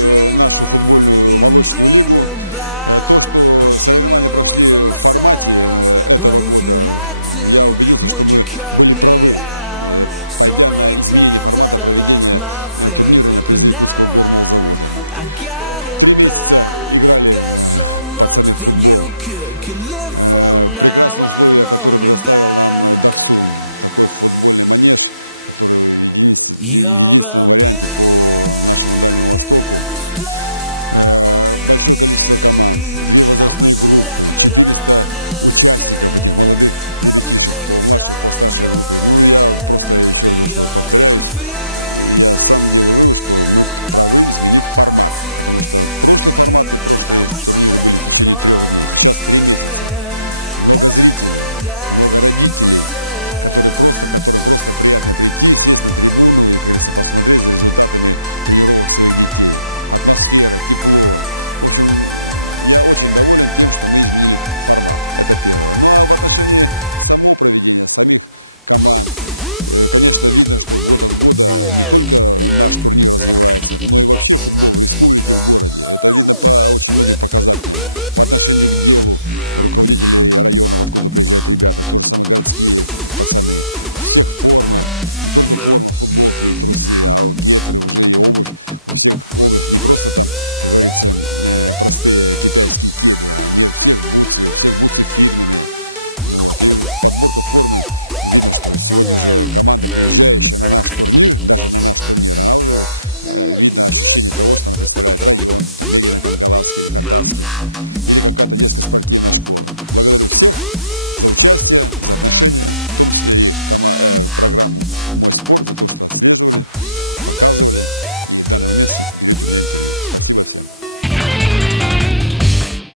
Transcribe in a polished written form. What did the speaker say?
dream of, even dream about pushing you away from myself. But if you had to, would you cut me out? So many times that I lost my faith, but now I got it back. There's so much that you could live for. Now I'm on your back. You're a muse story. I wish that I could understand everything inside your head. You're infinity. I wish that I could comprehend everything that you said.